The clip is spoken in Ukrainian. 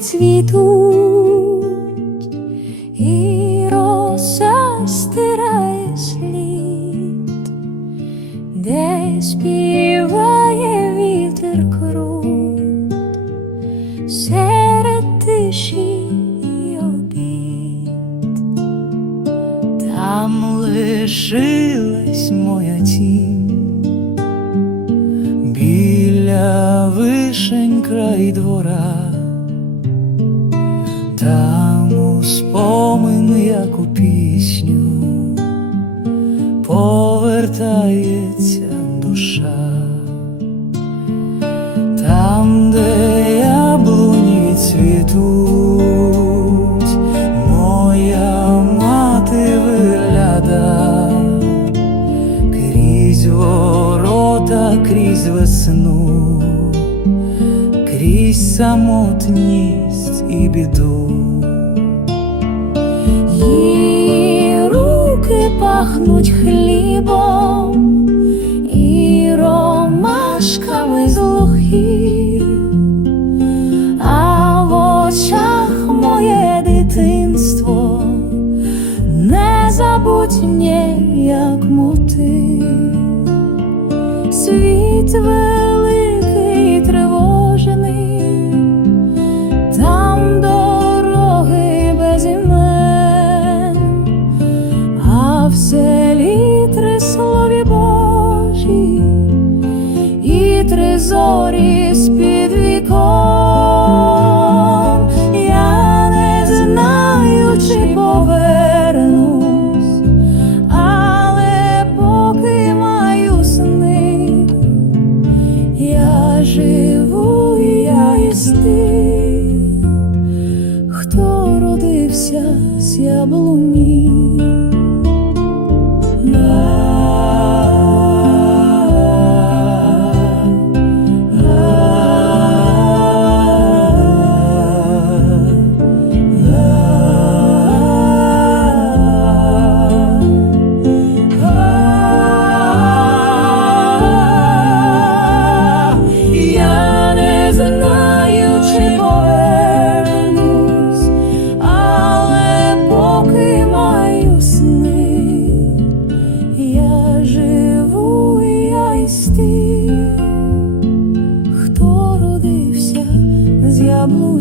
цвітуть, і роса стирає слід, де співає вітер крут серед тиші й обід. Там лишилась моя тінь біля вишень край двора, спомин, як у пісню, повертається душа, там, де яблуні цвітуть, моя мати вигляда крізь ворота, крізь весну, крізь самотність і біду. Пахнуть хлібом і ромашками з лохів, а в очах моє дитинство не забудь незабутнє, як мотив. Світ в селі три слові Божі і три зорі з-під вікон. Я не знаю, чи повернусь, але поки маю сни, я живу, і я із тих, хто родився з яблуні. kamu